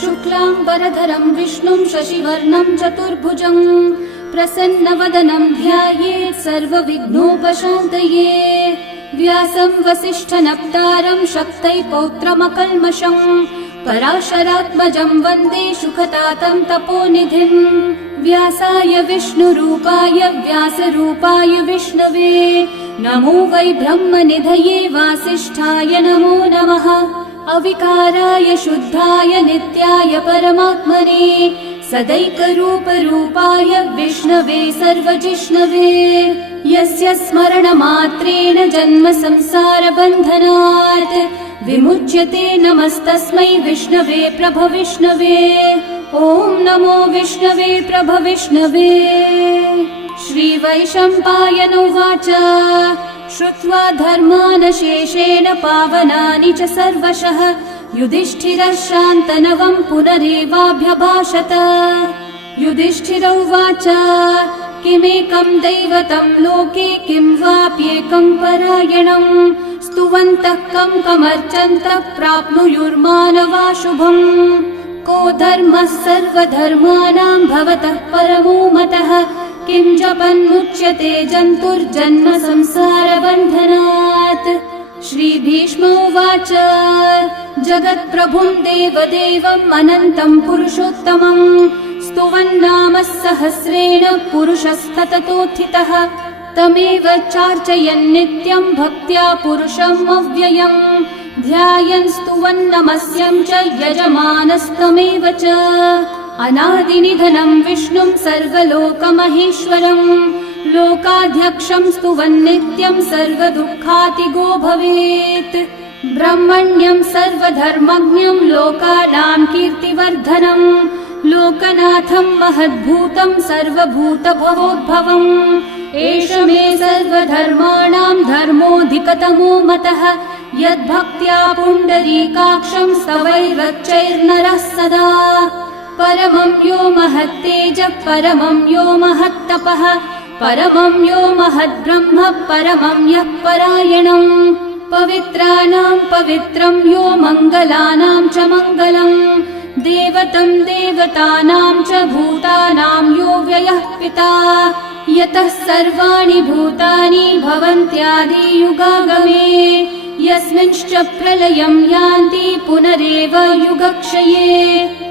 शुक्लांबरधरं विष्णुं शशिवर्णं चतुर्भुजं प्रसन्नवदनं ध्यायेत् सर्वविघ्नोपशान्तये। व्यासं वसिष्ठनप्तारं शक्तै पौत्रमकल्मषं पराशरात्मजं वन्दे सुखतातं तपोनिधिं। व्यासाय विष्णुरूपाय व्यासरूपाय विष्णवे नमो वै ब्रह्मनिधये वासिष्ठाय नमो नमः। अविकाराय शुद्धाय नित्याय परमात्मने सदैकरूपरूपाय विष्णवे सर्वजिष्णवे। यस्य स्मरणमात्रेण जन्म संसारबन्धनात् विमुच्यते नमस्तस्मै विष्णवे प्रभविष्णवे। ॐ नमो विष्णवे प्रभविष्णवे। श्रीवैशम्पायन उवाच श्रुत्वा धर्मानशेषेण पावनानि च सर्वशः युधिष्ठिरः शान्तनवं पुनरेवाभ्यभाषत। युधिष्ठिर उवाच किमेकं दैवतं लोके किं वाप्येकं परायणं स्तुवन्तः कं कमर्चन्तः प्राप्नुयुर्मानवा शुभम्। को धर्मः सर्वधर्माणां भवतः परमो मतः किं जपन्मुच्यते जन्तुर्जन्म संसारबन्धनात्। श्रीभीष्म उवाच जगत्प्रभुं देवदेवम् अनन्तं पुरुषोत्तमं स्तुवन्नामः सहस्रेण पुरुषस्तततोत्थितः तमेव चार्चयन् नित्यं भक्त्या पुरुषम् अव्ययम् ध्यायन् स्तुवन्नमस्यं च यजमानस्तमेव च। अनादिनिधनं विष्णुं सर्वलोकमहेश्वरं लोकाध्यक्षं स्तुवन्नित्यं सर्वदुःखातिगो भवेत्। ब्रह्मण्यं सर्वधर्मज्ञं लोकानां कीर्तिवर्धनं लोकनाथं महद्भूतं सर्वभूतभवोद्भवम्। एष मे सर्वधर्माणां धर्मोऽधिकतमो मतः यद्भक्त्या पुण्डरीकाक्षं स्तवैर्वच्चैर्नरः सदा। परमं यो महत्तेजः परमं यो महत्तपः परमं यो महद्ब्रह्म परमं यः परायणम्। पवित्राणां पवित्रं यो मङ्गलानां च मङ्गलम् देवतं देवतानां च भूतानां यो व्ययः पिता यतः सर्वाणि भूतानि भवन्त्यादियुगागमे यस्मिंश्च प्रलयं यान्ति पुनरेव युगक्षये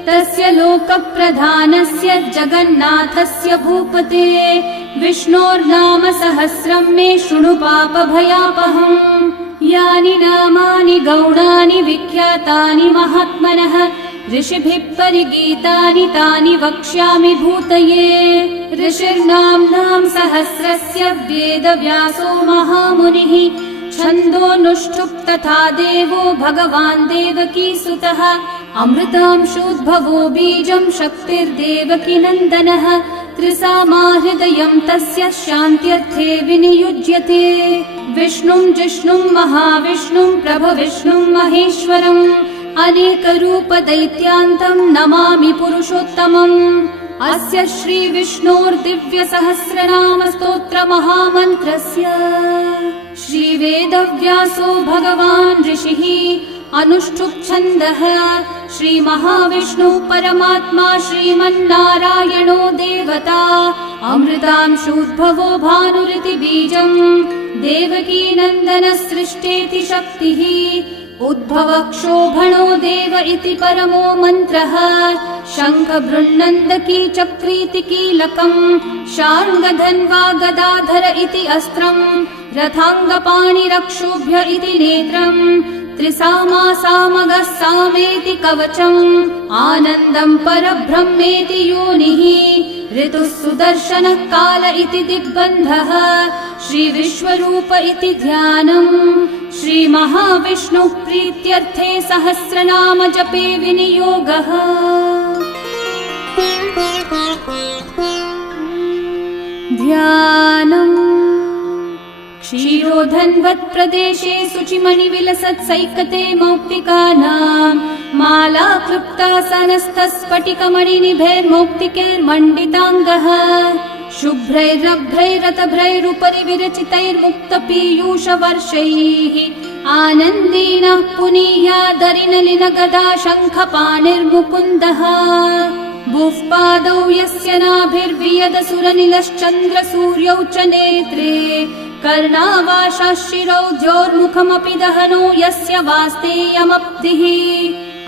तस्य लोकप्रधानस्य जगन्नाथस्य भूपते विष्णोर्नाम सहस्रं मे शृणु पापभयापहम्। यानि नामानि गौणानि विख्यातानि महात्मनः ऋषिभिः परिगीतानि तानि वक्ष्यामि भूतये। ऋषिर्नाम्नां सहस्रस्य वेदव्यासो महामुनिः छन्दोऽनुष्ठुप् तथा देवो भगवान् देवकीसुतः अमृतांशोद्भवो बीजं शक्तिर्देवकी नन्दनः त्रिसामा हृदयं तस्य शान्त्यर्थे विनियुज्यते। विष्णुं जिष्णुं महाविष्णुं प्रभविष्णुं महेश्वरम् अनेकरूपदैत्यान्तं नमामि पुरुषोत्तमम्। अस्य श्रीविष्णोर्दिव्यसहस्रनामस्तोत्रमहामन्त्रस्य श्रीवेदव्यासो भगवान् ऋषिः अनुष्ठुप्-छन्दः श्रीमहाविष्णुः परमात्मा श्रीमन्नारायणो देवता अमृतांशोद्भवो भानुरिति बीजम् देवकी नन्दनः सृष्टेति शक्तिः उद्भवक्षोभणो देव इति परमो मन्त्रः शङ्ख बृन्नन्दकी चक्रीति कीलकम् शार्ङ्गधन्वा गदाधर इति अस्त्रम् रथाङ्गपाणिरक्षोभ्य इति नेत्रम् त्रिसामा सामगः सामेति कवचम् आनन्दं परब्रह्मेति योनिः ऋतुः सुदर्शनः काल इति दिग्बन्धः श्रीविश्वरूप इति ध्यानम् श्रीमहाविष्णुः प्रीत्यर्थे सहस्रनाम जपे विनियोगः। ध्यानम् क्षीरोधन्वत्प्रदेशे शुचिमणिविलसत्सैकते मौक्तिकानां माला क्लृप्तासनस्थस्फटिकमणिनिभैर्मौक्तिकैर्मण्डिताङ्गः शुभ्रैरभ्रैरतभ्रैरुपरि विरचितैर्मुक्तपीयूषवर्षैः आनन्देन पुनीयादरिनलिनगदा शङ्खपाणिर्मुकुन्दः बुःपादौ यस्य नाभिर्वियदसुरनिलश्चन्द्रसूर्यौ च नेत्रे कर्णावाशाः शिरौ द्योर्मुखमपि दहनो यस्य वास्तेयमब्धिः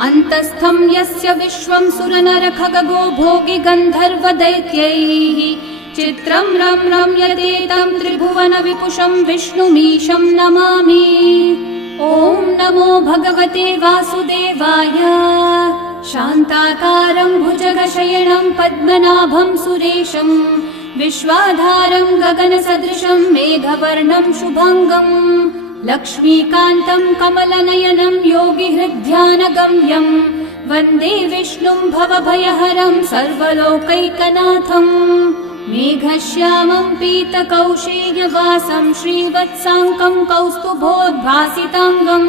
अन्तस्थं यस्य विश्वं सुरनरखगो भोगि गन्धर्वदैत्यैः चित्रं रम्यते त्रिभुवन विपुषं विष्णुमीशं नमामि। ॐ नमो भगवते वासुदेवाय। शान्ताकारं भुजगशयनं पद्मनाभं सुरेशं विश्वाधारं गगनसदृशं मेघवर्णं शुभांगं लक्ष्मीकान्तं कमलनयनं योगिहृद्ध्यानगम्यं वन्दे विष्णुं भवभयहरं सर्वलोकैकनाथम् मेघश्यामं पीतकौशेयवासं श्रीवत्साङ्कं कौस्तुभोद्भासिताङ्गं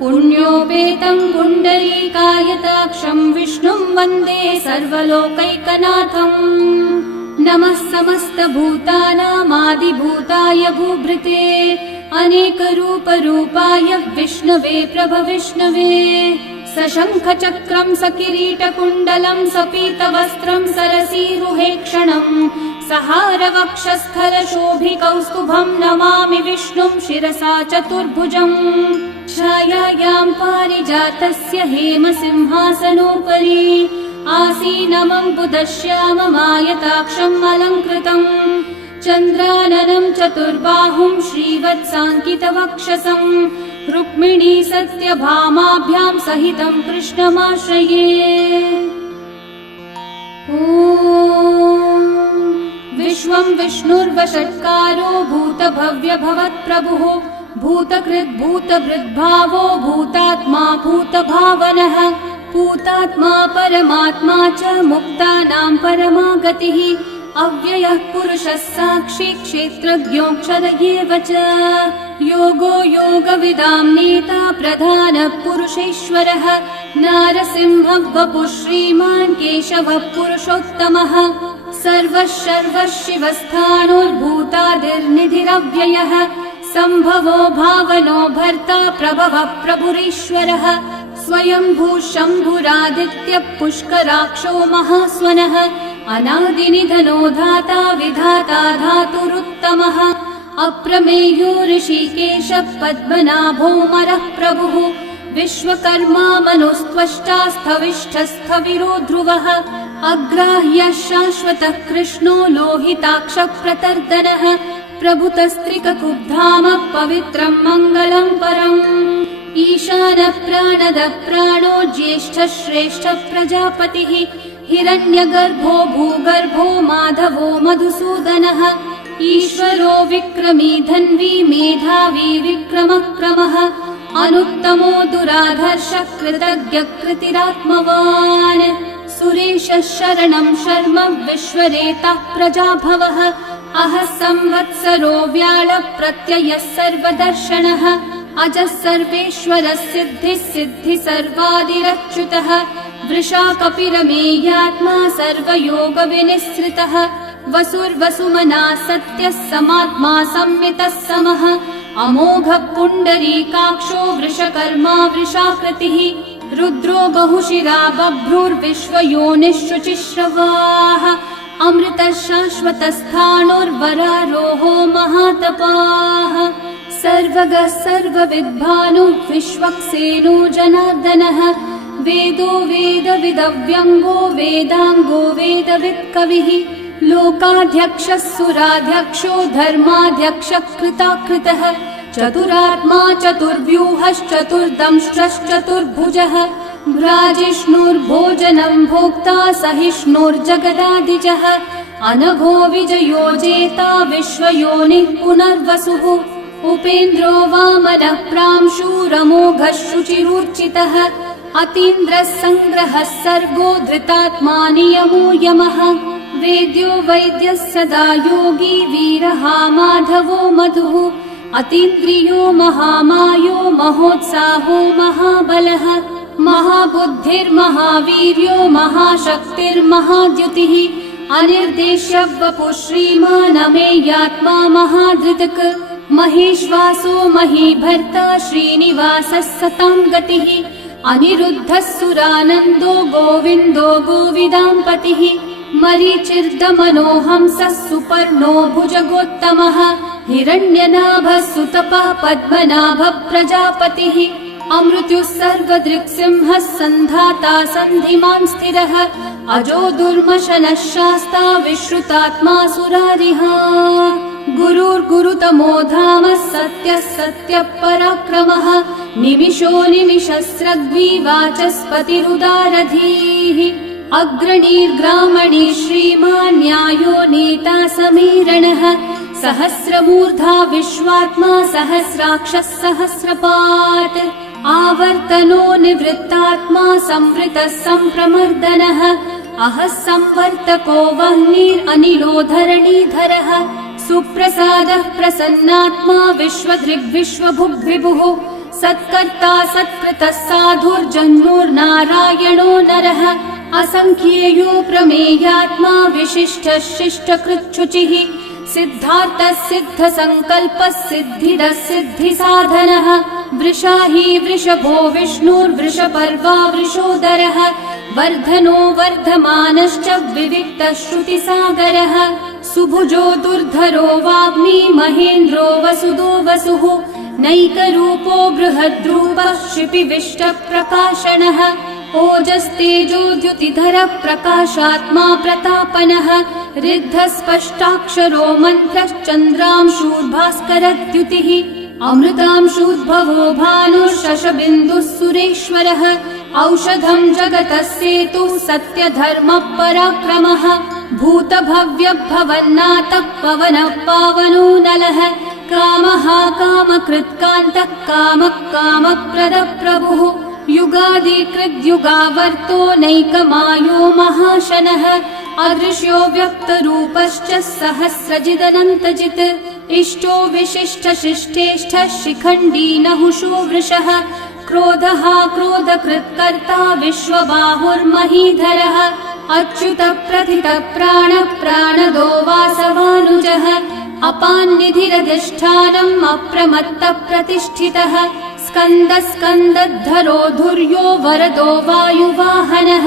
पुण्योपेतं पुण्डरीकायताक्षं विष्णुं वन्दे सर्वलोकैकनाथम् नमः समस्तभूतानामादिभूताय भूभृते अनेकरूपरूपाय विष्णवे प्रभविष्णवे सशङ्खचक्रं सकिरीटकुण्डलं सपीतवस्त्रं सरसीरुहेक्षणं सहारवक्षस्थलशोभिकौस्तुभं नमामि विष्णुं शिरसा चतुर्भुजम् छायायां पारिजातस्य हेमसिंहासनोपरि आसीनमं बुधश्याममायताक्षम् अलङ्कृतम् चन्द्राननं चतुर्बाहुं श्रीवत्साङ्कितवक्षसं रुक्मिणी सत्यभामाभ्यां सहितं कृष्णमाश्रये। ॐ विश्वं विष्णुर्वषट्कारो भूतभव्यभवत्प्रभुः भूतकृद्भूतभृद्भावो भूतात्मा भूतभावनः भूतात्मा परमात्मा च मुक्तानां परमागतिः अव्ययः पुरुषः साक्षी क्षेत्रज्ञोऽक्षर एव च योगो योगविदां नेता प्रधानः पुरुषेश्वरः नारसिंहः वपुः श्रीमान् केशवः पुरुषोत्तमः सर्वः सर्वः शिवस्थाणोर्भूतादिर्निधिरव्ययः सम्भवो भावनो भर्ता प्रभवः प्रभुरीश्वरः स्वयंभू शम्भुरादित्यः पुष्कराक्षो महास्वनः अनादिनिधनो धाता विधाता धातुरुत्तमः अप्रमेयो ऋषिकेशः पद्मनाभोऽमरः प्रभुः विश्वकर्मा मनुस्त्वष्टा स्थविष्ठस्थविरो ध्रुवः अग्राह्यः शाश्वतः कृष्णो लोहिताक्षः प्रतर्दनः प्रभुतस्त्रिककुब्धामः पवित्रं मङ्गलं परम् ईशानः प्राणदः प्राणो ज्येष्ठः श्रेष्ठः प्रजापतिः हिरण्यगर्भो भूगर्भो माधवो मधुसूदनः ईश्वरो विक्रमी धन्वी मेधावी विक्रमक्रमः अनुत्तमो दुराधर्षः कृतज्ञः कृतिरात्मवान् सुरेशः शरणं शर्म विश्वरेतः प्रजाभवः अहः संवत्सरो व्याळः प्रत्ययः सर्वदर्शनः अजः सर्वेश्वरः सिद्धिः सिद्धि सर्वादिरच्युतः वृषा कपिरमेयात्मा सर्वयोगविनिःसृतः वसुर्वसुमना सत्यः समात्मा संमितः समः अमोघः पुण्डरीकाक्षो वृषकर्मा वृषाकृतिः रुद्रो बहुशिरा बभ्रुर्विश्वयोनिः शुचिश्रवाः अमृतः शाश्वतस्थाणोर्वरारोहो महातपाः सर्वगः सर्वविद्भानुः विश्वक्सेनो जनार्दनः वेदो वेदविदव्यङ्गो वेदाङ्गो वेदवित्कविः लोकाध्यक्षः सुराध्यक्षो धर्माध्यक्षः कृताकृतः चतुरात्मा चतुर्व्यूहश्चतुर्दंष्ट्रश्चतुर्भुजः भ्राजिष्णुर्भोजनं भोक्ता सहिष्णुर्जगदादिजः अनघो विजयो जेता विश्वयोनिः पुनर्वसुः उपेन्द्रो वामनः प्रांशुरमोघः शुचिरूर्चितः अतीन्द्रः सङ्ग्रहः सर्गो धृतात्मा नियमो यमः वेद्यो वैद्यः सदा योगी वीरः माधवो मधुः अतीन्द्रियो महामायो महोत्साहो महाबलः महाबुद्धिर्महावीर्यो महाशक्तिर्महाद्युतिः अनिर्देश्य वपुः श्रीमान् अमेयात्मा महाधृतक् महेश्वासो महीभर्ता श्रीनिवासः सतां गतिः अनिरुद्धः सुरानन्दो गोविन्दो गोविदाम्पतिः मरीचिर्दमनोहंसः सुपर्णो भुजगोत्तमः हिरण्यनाभः सुतपः पद्मनाभः प्रजापतिः अमृत्युः सर्वदृक्सिंहः सन्धाता सन्धिमान् स्थिरः अजो दुर्मशनः शास्ता विश्रुतात्मा सुरारिः गुरुर्गुरुतमो धामः सत्यः सत्यः पराक्रमः निमिषो निमिषस्रग्विवाचस्पतिरुदारधीः अग्रणीर्ग्रामणी श्रीमान् न्यायो नेता समीरणः सहस्रमूर्धा विश्वात्मा सहस्राक्षः सहस्रपात् आवर्तनो निवृत्तात्मा संवृतः सम्प्रमर्दनः अहः संवर्तको वह्निरनिलो धरणीधरः सुप्रसादः प्रसन्नात्मा विश्वदृग्विश्वभुग्विभुः सत्कर्ता सत्कृतः साधुर्जन्मोर्नारायणो नरः असंख्येयो प्रमेयात्मा विशिष्टः शिष्टकृच्छुचिः सिद्धार्थः सिद्धसङ्कल्पः सिद्धिदः सिद्धिसाधनः वृषाही वृषभो विष्णुर्वृषपर्वा वृषोदरः वर्धनो वर्धमानश्च विविक्तः श्रुतिसागरः सुभुजो दुर्धरो वाग्मी महेन्द्रो वसुदो वसुः नैकरूपो बृहद्रूपः क्षिपिविष्टप्रकाशनः ओजस्तेजोद्युतिधरः प्रकाशात्मा प्रतापनः ऋद्धः स्पष्टाक्षरो मन्त्रश्चन्द्रांशूर्भास्करद्युतिः अमृतांशूद्भवो भानुः शशबिन्दुः सुरेश्वरः औषधं जगतः सेतुः सत्यधर्मः पराक्रमः भूतभव्यभवन्नाथः पवनः पावनो नलः कामः कामकृत्कान्तः कामः कामप्रदः प्रभुः युगादिकृद्युगावर्तो नैकमायो महाशनः अदृश्यो व्यक्तरूपश्च सहस्रजिदनन्तजित् इष्टो विशिष्टशिष्टेष्ठः शिखण्डी नहुषो वृषः क्रोधः क्रोधकृत्कर्ता विश्वबाहुर्महीधरः अच्युतः प्रथितः प्राणः प्राणदो वासवानुजः अपान्निधिरधिष्ठानम् अप्रमत्तः प्रतिष्ठितः स्कन्दः स्कन्दद्धरो धुर्यो वरदो वायुवाहनः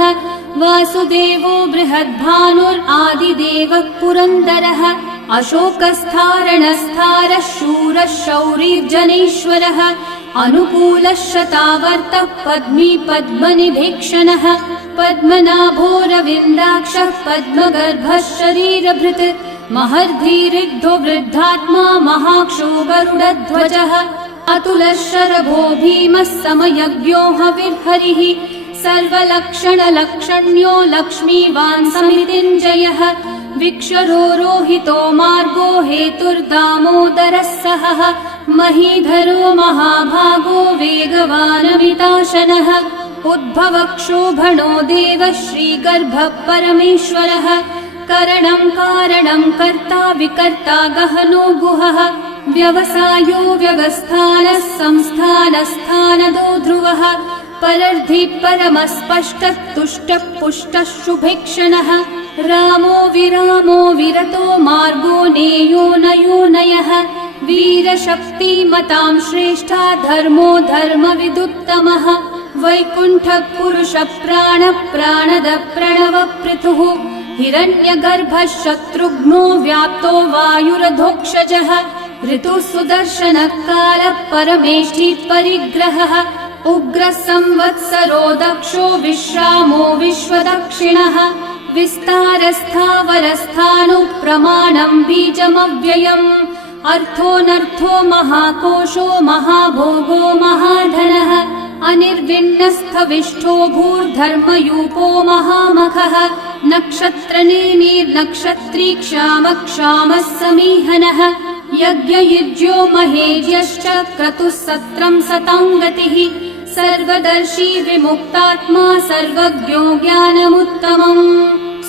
वासुदेवो बृहद्भानुरादिदेवः पुरन्दरः अशोकस्थारणस्थारः शूरः शौरिर्जनेश्वरः अनुकूलः शतावर्तः पद्मी पद्मनिभीक्षणः पद्मनाभोरविन्दाक्षः पद्मगर्भः शरीरभृत् महर्धिरिग्धो वृद्धात्मा महाक्षो गरुडध्वजः अतुलः शरभो भीमः समयज्ञो हविर्हरिः सर्वलक्षणलक्षण्यो लक्ष्मीवान् समितिञ्जयः विक्षरो रोहितो मार्गो हेतुर्दामोदरः सहः महीधरो महाभागो वेगवानमिताशनः उद्भवक्षोभणो देवः श्रीगर्भः परमेश्वरः करणं कारणं कर्ता विकर्ता गहनो गुहः व्यवसायो व्यवस्थानः संस्थानस्थानदो ध्रुवः परर्धि परमस्पष्टः तुष्टः पुष्टः शुभेक्षणः रामो विरामो विरतो मार्गो नेयो नयो नयः वीरशक्तिमतां श्रेष्ठा धर्मो धर्मविदुत्तमः वैकुण्ठः पुरुषः प्राणः प्राणदः प्रणवपृथुः हिरण्यगर्भः शत्रुघ्नो व्याप्तो वायुरधोक्षजः ऋतुः सुदर्शनः कालः परमेष्ठी परिग्रहः उग्रः संवत्सरो दक्षो विश्रामो विश्वदक्षिणः विस्तारस्थावरस्थाणु प्रमाणं बीजमव्ययम् अर्थोऽनर्थो महाकोशो महाभोगो महाधनः अनिर्विण्णस्थविष्ठो भूर्धर्मयूपो महामखः नक्षत्रनेमिर्नक्षत्री क्षामः क्षामः समीहनः यज्ञयुज्यो महेज्यश्च क्रतुः सत्रं सतां गतिः सर्वदर्शी विमुक्तात्मा सर्वज्ञो ज्ञानमुत्तमम्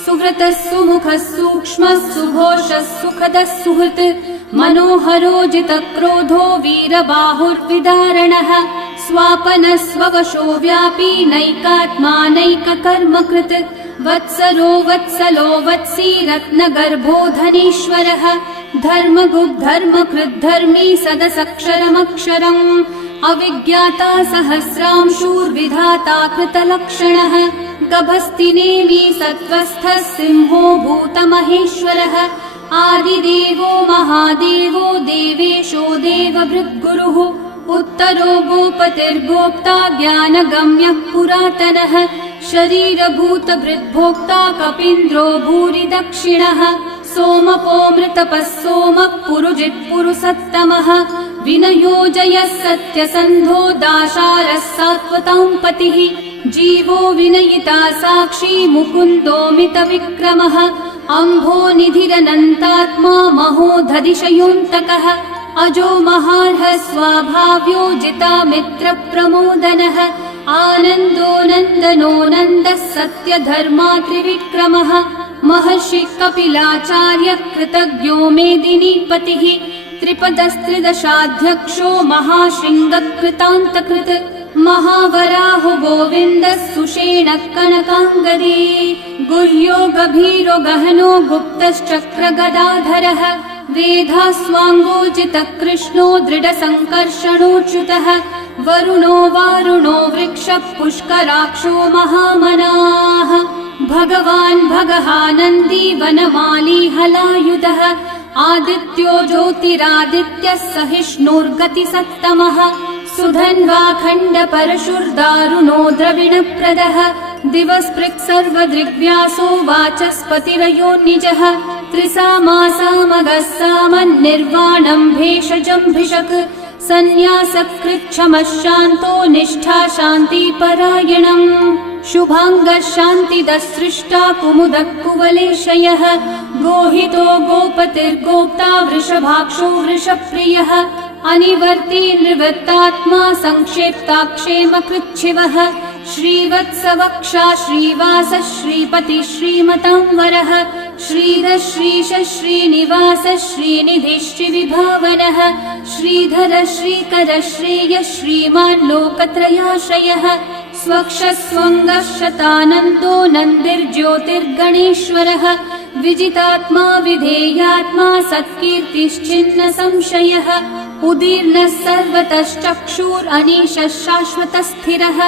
सुहृतः सुमुखः सूक्ष्मः सुघोषः सुखदः सुहृत् मनोहरोजितक्रोधो वीरबाहुर्विदारणः स्वापनस्ववशो व्यापी नैकात्मानैककर्मकृत् वत्सरो वत्सलो वत्सी रत्नगर्भो धनीश्वरः धर्मकृद्धर्मी सदसक्षरमक्षरम् अविज्ञाता सहस्रांशूर्विधाता कृतलक्षणः गभस्तिनेमि सत्त्वस्थः सिंहो भूतमहेश्वरः आदिदेवो महादेवो देवेशो देवभृद्गुरुः उत्तरो गोपतिर्गोप्ता ज्ञानगम्यः पुरातनः शरीरभूतभृद्भोक्ता कपीन्द्रो भूरि दक्षिणः सोमपोमृतपः सोमः पुरुजित्पुरुसत्तमः विनयोजयः सत्यसन्धो दाशारः सात्वतां पतिः जीवो विनयिता साक्षी मुकुन्दोमितविक्रमः अम्भोनिधिरनन्तात्मा महोदधिशयोऽन्तकः अजो महार्हः स्वाभाव्यो जितामित्रप्रमोदनः आनन्दो नन्दनो नन्दः सत्यधर्मात्रिविक्रमः महर्षि कपिलाचार्य कृतज्ञो मेदिनीपतिः त्रिपदस्त्रिदशाध्यक्षो महाशृङ्गकृतान्तकृत् महावराहो गोविन्दः सुषेणः कनकाङ्गदी गुह्यो गभीरो गहनो गुप्तश्चक्रगदाधरः वेधास्वाङ्गोचितः कृष्णो दृढसङ्कर्षणोच्युतः वरुणो वारुणो वृक्षः पुष्कराक्षो महामनाः भगवान् भगहानन्दी वनमाली हलायुधः आदित्यो ज्योतिरादित्यः सहिष्णुर्गतिसत्तमः सुधन्वा खण्डपरशुर्दारुणो द्रविणप्रदः दिवस्पृक् सर्वदृग्व्यासो वाचस्पतिरयो निजः त्रिसामासामगः सामन्निर्वाणं भेषजम्भिषक् सन्न्यासकृच्छमः शान्तो निष्ठा शान्तिपरायणम् शुभाङ्गः शान्तिदः सृष्टा कुमुदः कुवलेशयः गोहितो गोपतिर्गोप्ता वृषभाक्षो वृषप्रियः अनिवर्ती निवृत्तात्मा संक्षेप्ताक्षेमकृच्छिवः श्रीवत्सवक्षा श्रीवासः श्रीपतिः श्रीमतांवरः श्रीधः श्रीशः श्रीनिवासः श्रीनिधिः श्रीविभावनः श्रीधरः श्रीकरः श्रेयः श्रीमान् लोकत्रयाश्रयः स्वक्षः स्वङ्गः शतानन्दो नन्दिर्ज्योतिर्गणेश्वरः विजितात्मा विधेयात्मा सत्कीर्तिश्चिन्न संशयः उदीर्णः सर्वतश्चक्षुरनीशः शाश्वतः स्थिरः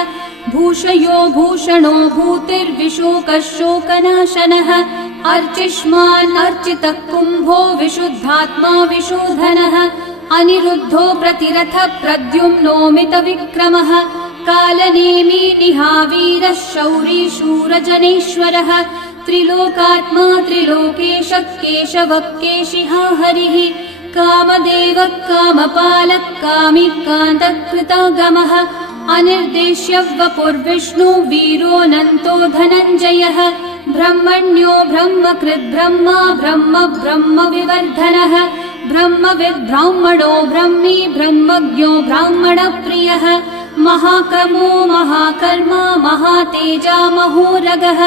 भूषयो भूषणो भूतिर्विशोकः शोकनाशनः अर्चिष्मान् अर्चितः कुम्भो विशुद्धात्मा विशोधनः अनिरुद्धो प्रतिरथः प्रद्युम्नोमितविक्रमः कालनेमी निहावीरः शौरी शूरजनेश्वरः त्रिलोकात्मा त्रिलोकेशः केशवः केशिहा हरिः कामदेवः कामपालः कामी कान्तः कृतागमः अनिर्देश्य वपुर्विष्णु वीरोऽनन्तो धनञ्जयः ब्रह्मण्यो ब्रह्मकृद् ब्रह्मा ब्रह्म ब्रह्मविवर्धनः ब्रह्मविद् ब्राह्मणो ब्रह्मी ब्रह्मज्ञो ब्राह्मणप्रियः महाकर्मो महाकर्मा महातेजा महोरगः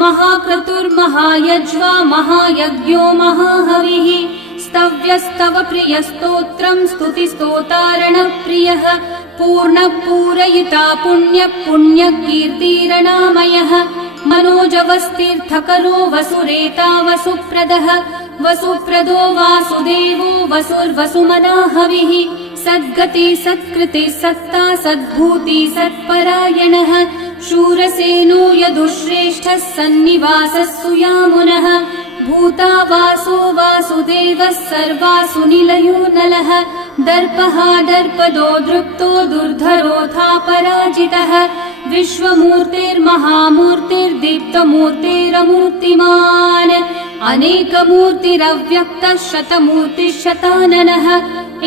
महाक्रतुर्महायज्वा महायज्ञो महाहविः स्तव्यस्तव प्रियस्तोत्रम् स्तुतिस्तोतारणप्रियः पूर्णपूरयिता पुण्यकीर्तिरणामयः मनोजवस्तीर्थकरो वसुरेता वसुप्रदः वसुप्रदो वासुदेवो वसुर्वसुमनाहविः सद्गति सत्कृति सत्ता सद्भूति सत्परायणः शूरसेनो यदुश्रेष्ठः सन्निवासः सुयामुनः भूता वासो वासुदेवः सर्वासु निलयो नलः दर्पः दर्पदो दृप्तो दुर्धरोऽथा पराजितः विश्वमूर्तिर्महामूर्तिर्दीप्तमूर्तिरमूर्तिमान् अनेकमूर्तिरव्यक्तः शतमूर्तिः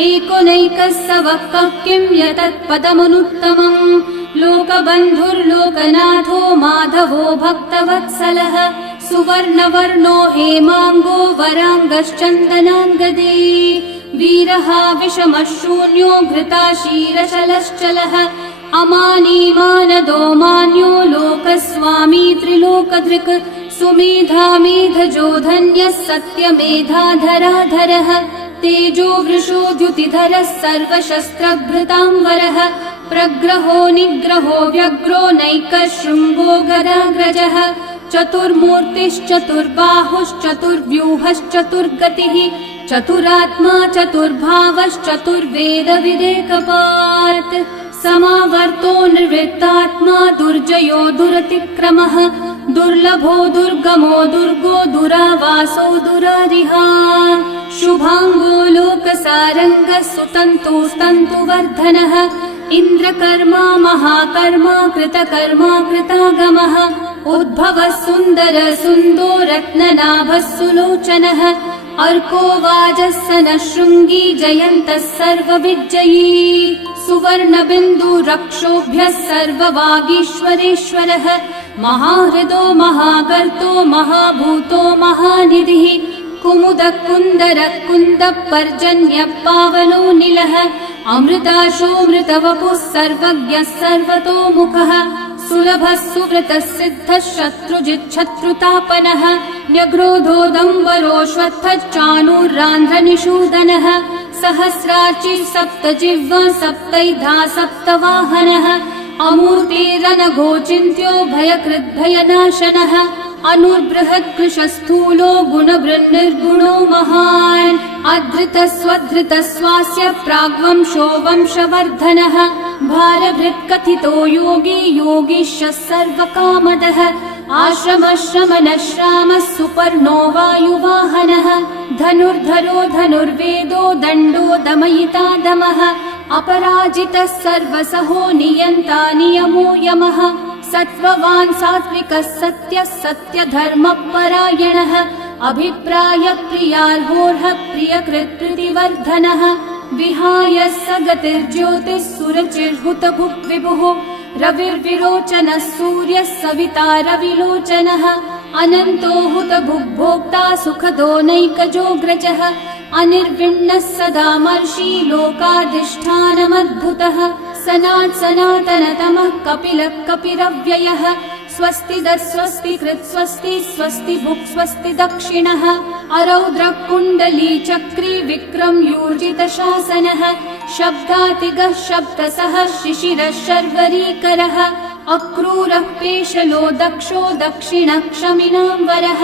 एकोनैकः स वः किं यतत्पदमनुत्तमम् लोकबन्धुर्लोकनाथो माधवो भक्तवत्सलः सुवर्णवर्णो हेमाङ्गो वराङ्गश्चन्दनाङ्गदे वीरः विषमः शून्यो घृताशीरशलश्चलः अमानी मानदो मान्यो लोकस्वामी त्रिलोकधृक् सुमेधा मेधजो धन्यः सत्यमेधाधराधरः तेजो वृषो द्युतिधरः सर्वशस्त्रभृताम्बरः प्रग्रहो निग्रहो व्यग्रो नैकः शृङ्गो गदाग्रजः चतुर्मूर्तिश्चतुर्बाहुश्चतुर्व्यूहश्चतुर्गतिः चतुरात्मा चतुर्भावश्चतुर्वेदविदेकपात् समावर्तो निर्वृत्तात्मा दुर्जयो दुरतिक्रमः दुर्लभो दुर्गमो दुर्गो दुरावासो दुरारिहा शुभाङ्गो लोकसारङ्गः सुतन्तुस्तन्तुवर्धनः इन्द्रकर्मा महाकर्मा कृतकर्मा कृतागमः उद्भवः सुन्दर सुन्दो रत्ननाभः सुलोचनः अर्को वाजः सनः शृङ्गी जयन्तः सर्वविजयी सुवर्णबिन्दु रक्षोभ्यः सर्ववागीश्वरेश्वरः महाहृदो महाकर्तो महाभूतो महानिधिः कुमुदः कुन्दरः कुन्दः पर्जन्यः पावनो निलः अमृताशोऽमृतवपुः सर्वज्ञः सर्वतोमुखः सुलभः सुव्रतः सिद्धः शत्रुजिच्छत्रुतापनः न्यग्रोधोदम्बरोऽश्वत्थश्चाणूरान्ध्रनिषूदनः सहस्रार्ची सप्तजिह्वा सप्तैधा सप्तवाहनः अमूर्तिरनघोचिन्त्यो भयकृद्भयनाशनः अनुर्बृहत्कृशस्थूलो गुणभृन्निर्गुणो महान् अधृतः स्वधृतः स्वास्य प्राग्वंशो वंशवर्धनः भारभृत्कथितो योगी योगीशः सर्वकामदः आश्रमश्रमणः श्रामः सुपर्णो वायुवाहनः धनुर्धरो धनुर्वेदो दण्डो दमयिता दमः अपराजितः सर्वसहो नियन्ता नियमो यमः सत्त्ववान् सात्विकः सत्यः सत्यधर्मपरायणः अभिप्रायप्रियार्होर्हः प्रियकृत्प्रीतिवर्धनः विहाय स गतिर्ज्योतिः सुरचिर्हुतभुक् विभुः रविर्विरोचनः सूर्यः सविता रविलोचनः अनन्तो हुतभुग्भोक्ता सुखदो नैकजोऽग्रजः अनिर्विण्णः सदा मर्षि लोकाधिष्ठानमद्भुतः सनातनतमः कपिलः कपिरव्ययः स्वस्तिदः स्वस्तिकृत् स्वस्ति स्वस्ति भुक् स्वस्ति दक्षिणः अरौद्रः कुण्डली चक्री विक्रमयूर्जितशासनः शब्दातिगः शब्दसः शिशिरः शर्वरीकरः अक्रूरः पेशलो दक्षो दक्षिणः क्षमिनाम्बरः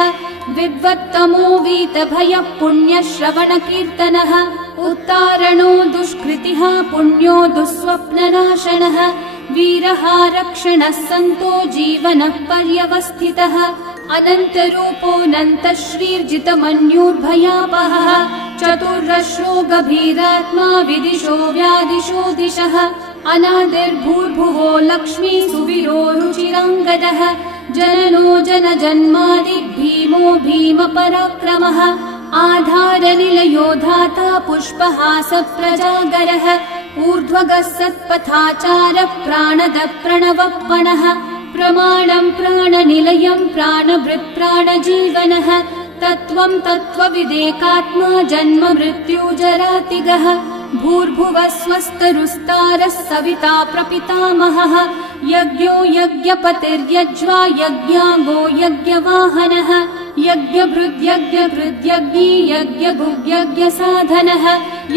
विद्वत्तमो वीतभयः पुण्यश्रवणकीर्तनः उत्तारणो दुष्कृतिः पुण्यो दुःस्वप्ननाशनः वीरः रक्षणः सन्तो जीवनः पर्यवस्थितः अनन्तरूपोऽनन्तः श्रीर्जितमन्युर्भयापहः चतुर्रश्रो गभीरात्मा विदिशो व्यादिशो दिशः अनादिर्भूर्भुवो लक्ष्मी सुवीरो रुचिराङ्गदः जननो जनजन्मादि भीमो भीमपराक्रमः आधारनिलयो धाता पुष्पहास प्रजागरः ऊर्ध्वगः सत्पथाचारः प्राणदः प्रणवप्पणः प्रमाणं प्राणनिलयं प्राणभृत् प्राणजीवनः तत्त्वं तत्त्वविदेकात्मा जन्म मृत्युजरातिगः भूर्भुवः स्वस्तरुस्तारः सविता प्रपितामहः यज्ञो यज्ञपतिर्यज्वा यज्ञाङ्गो यज्ञवाहनः यज्ञभृद्यज्ञकृद्यज्ञी यज्ञभुग्यज्ञसाधनः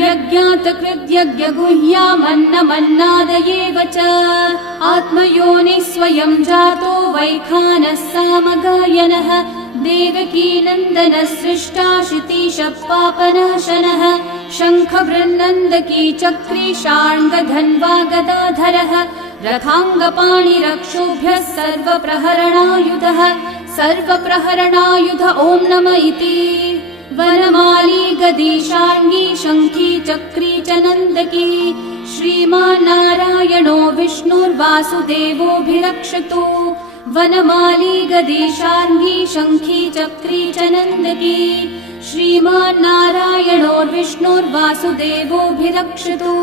यज्ञातकृद्यज्ञगुह्यामन्नमन्नादयेव च आत्मयोनिः स्वयं जातो वैखानः सामगायनः देवकीनन्दनः सृष्टा शितीशः पापनाशनः शङ्खबृन्नन्दकी चक्री शार्ङ्गधन्वा गदाधरः रथाङ्गपाणिरक्षोभ्यः सर्वप्रहरणायुधः सर्वप्रहरणायुध ॐ नम इति वनमाली गदी शार्ङ्गी शङ्खी चक्री च नन्दकी श्रीमान्नारायणो विष्णुर्वासुदेवोऽभिरक्षतु वनमाली गदी शार्ङ्गी शङ्खी चक्री च नन्दकी श्रीमान्नारायणो विष्णुर्वासुदेवोऽभिरक्षतु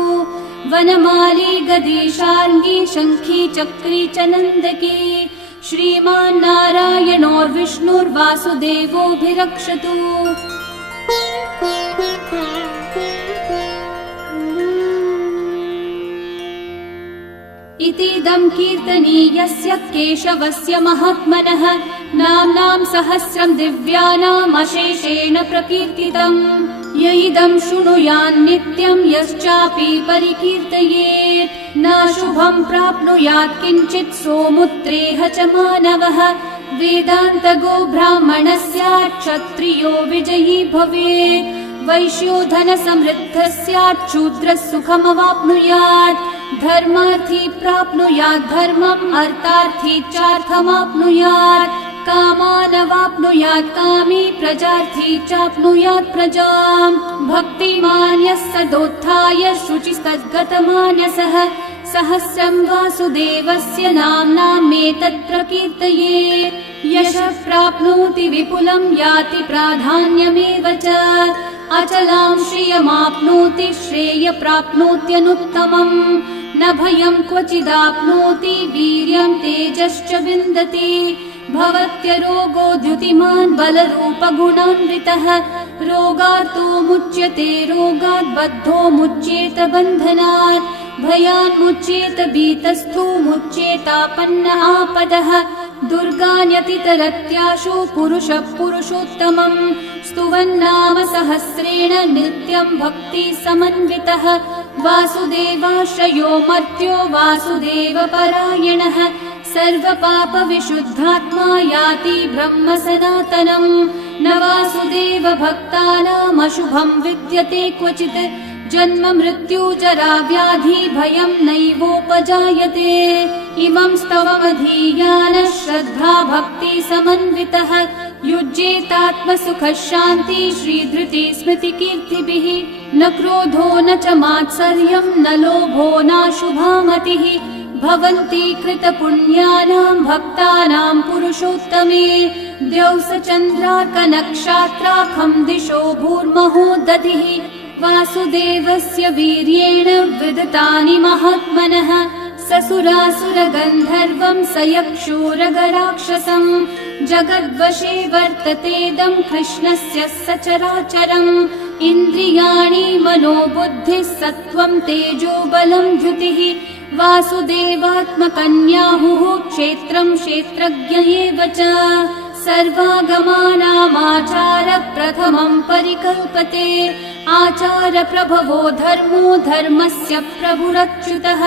वनमाली गदी शार्ङ्गी शङ्खी चक्री च नन्दकी श्रीमान्नारायणो विष्णुर्वासुदेवोऽभिरक्षतु इतीदं कीर्तनीयस्य केशवस्य महात्मनः नाम्नां सहस्रं दिव्यानाम् अशेषेण प्रकीर्तितम् य इदं शृणुयान् नित्यं यश्चापि परिकीर्तयेत् नाशुभं प्राप्नुयात् किञ्चित् सोमुत्रेह च मानवः वेदान्तगो ब्राह्मणः स्यात् क्षत्रियो विजयी भवेत् वैश्यो धनसमृद्धः स्यात् शूद्रः सुखमवाप्नुयात् धर्मार्थी प्राप्नुयात् धर्मम् अर्थार्थी चार्थमाप्नुयात् कामानवाप्नुयात् कामी प्रजार्थी चाप्नुयात् प्रजाम् भक्तिमान् यः सदोत्थाय शुचिस्तद्गतमानसः सहस्रं वासुदेवस्य नाम्नामेतत् प्रकीर्तये यशः प्राप्नोति विपुलं याति प्राधान्यमेव च अचलां श्रियमाप्नोति श्रेय प्राप्नोत्यनुत्तमम् न भयं क्वचिदाप्नोति वीर्यं तेजश्च विन्दति भवत्यरोगो द्युतिमान् बलरूपगुणान्वितः रोगार्तो मुच्यते रोगात् बद्धो मुच्येत बन्धनात् भयान् मुच्येत भीतस्थो मुच्येतापन्न आपदः दुर्गान्यतितरत्याशु पुरुषः पुरुषोत्तमम् स्तुवन्नाम सहस्रेण नित्यं भक्ति समन्वितः वासुदेवाश्रयो मर्त्यो वासुदेवपरायणः सर्वपापविशुद्धात्मा याति ब्रह्म सनातनम् न वासुदेव भक्तानामशुभं विद्यते क्वचित् जन्म मृत्यु जरा व्याधि भयं नैवोपजायते इमं स्तवमधीयानः श्रद्धा भक्ति समन्वितः युज्येतात्मसुखः शान्ति श्रीधृति स्मृति कीर्तिभिः न क्रोधो न च मात्सर्यं न लोभो नाशुभा मतिः भवन्ति कृतपुण्यानां भक्तानां पुरुषोत्तमे द्यौस चन्द्रार्कनक्षत्राखं दिशो भूर्महोदधिः वासुदेवस्य वीर्येण विदतानि महात्मनः ससुरासुरगन्धर्वं स यक्षोरगराक्षसम् जगद्वशे वर्ततेदं कृष्णस्य सचराचरम् इन्द्रियाणि मनोबुद्धिः सत्त्वं तेजो बलं द्युतिः वासुदेवात्मकन्याहुः क्षेत्रं क्षेत्रज्ञ एव च सर्वागमानामाचार प्रथमं परिकल्पते आचार प्रभवो धर्मो धर्मस्य प्रभुरच्युतः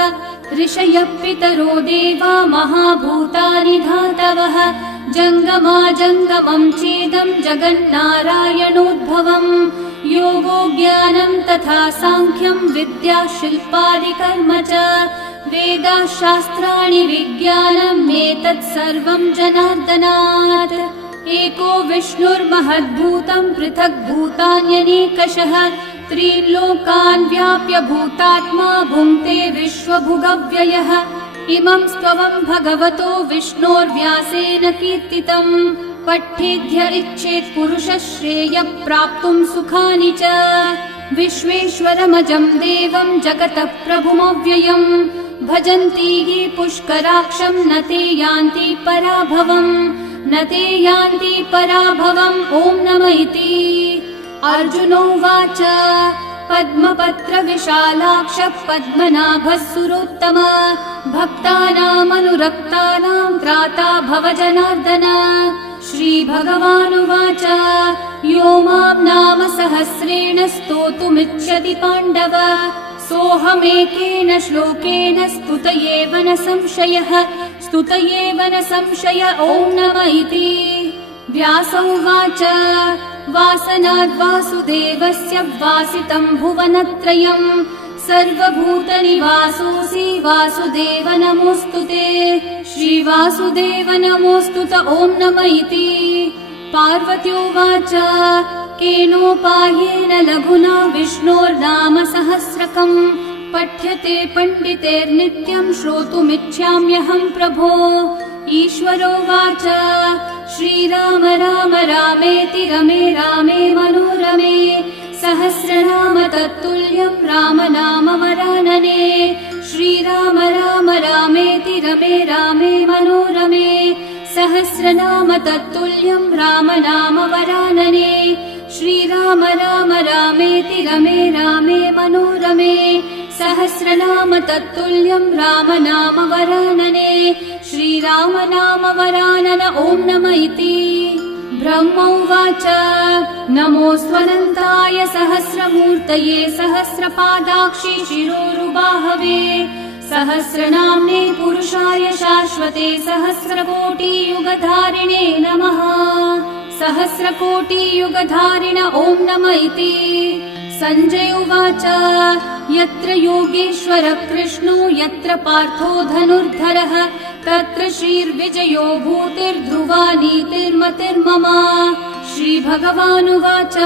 ऋषयः पितरो देवा महाभूतानि धातवः जङ्गमाजङ्गमं चेदं जगन्नारायणोद्भवम् योगो ज्ञानं तथा साङ्ख्यं विद्या शिल्पादिकर्म च वेदाः शास्त्राणि विज्ञानम् एतत् सर्वं जनार्दनात् एको विष्णुर्महद्भूतं पृथक् भूतान्यनेकशः त्रीन् लोकान् व्याप्य भूतात्मा भुङ्क्ते विश्वभुगव्ययः इमं स्तवं भगवतो विष्णोर्व्यासेन कीर्तितम् पठेद्य इच्छेत् पुरुषः श्रेयः प्राप्तुं सुखानि च विश्वेश्वरमजं देवं जगतः प्रभुमव्ययम् भजन्ति ये पुष्कराक्षं न ते यान्ति पराभवम् न ते यान्ति पराभवम् ॐ नमः इति अर्जुनोवाच पद्मपत्रविशालाक्षः पद्मनाभः सुरोत्तम भक्तानामनुरक्तानां त्राता भव जनार्दन श्रीभगवानुवाच यो मां नाम सहस्रेण स्तोतुमिच्छति पाण्डव सोऽहमेकेन श्लोकेन स्तुत एव न संशयः स्तुत एव न संशय ॐ नमः इति व्यास उवाच वासनाद्वासुदेवस्य वासितं भुवनत्रयम् सर्वभूतनिवासोऽसि वासुदेव नमोऽस्तु ते श्रीवासुदेव नमोऽस्तु ॐ नमः इति पार्वत्योवाच केनोपायेन लघुना विष्णोर्नाम सहस्रकम् पठ्यते पण्डितेर्नित्यं श्रोतुमिच्छाम्यहं प्रभो ईश्वरोवाच श्रीराम राम रामेति रमे रामे मनोरमे सहस्रनाम तत्तुल्यं राम नाम वरानने श्रीराम राम रामेति रमे रामे मनोरमे सहस्रनाम तत्तुल्यं राम नाम वरानने श्रीराम राम रामेति रमे रामे मनोरमे सहस्रनाम तत्तुल्यं राम नाम वरानने श्रीराम नाम वरानन ॐ नमः इति ब्रह्म उवाच नमोऽस्त्वनन्ताय सहस्रमूर्तये सहस्रपादाक्षि शिरोरुबाहवे सहस्रनाम्ने पुरुषाय शाश्वते सहस्रकोटियुगधारिणे नमः। सहस्रकोटियुगधारिण ॐ नम इति। सञ्जय उवाच यत्र योगेश्वर कृष्णो यत्र पार्थो धनुर्धरः तत्र श्रीर्विजयो भूतिर्ध्रुवा नीतिर्मतिर्मम। श्रीभगवानुवाच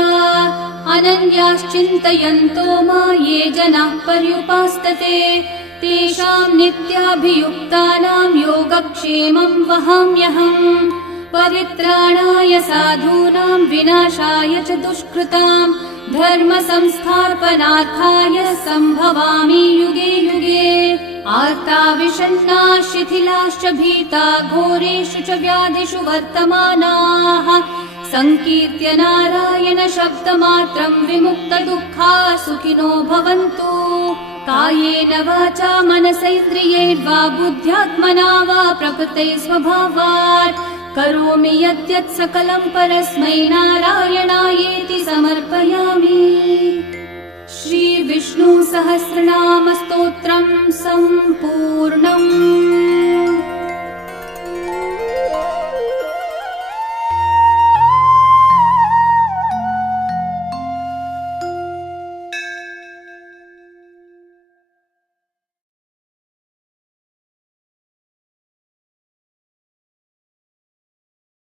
अनन्याश्चिन्तयन्तो मा ये जनाः पर्युपासते तेषां नित्याभियुक्तानां योगक्षेमं वहाम्यहम्। परित्राणाय साधूनां विनाशाय च दुष्कृतां धर्म संस्थापनार्थाय सम्भवामि युगे युगे। आर्ता विषण्णा शिथिलाश्च भीता घोरेषु च व्याधिषु वर्तमानाः संकीर्त्य नारायण शब्दमात्रं विमुक्तदुःखा सुखिनो भवन्तु। कायेन वाचा मनसैन्द्रियैर्वा बुद्ध्यात्मना वा प्रकृते स्वभावात् करोमि यद्यत् सकलं परस्मै नारायणायेति समर्पयामि। श्री विष्णु सहस्रनाम स्तोत्रम् सम्पूर्णम्।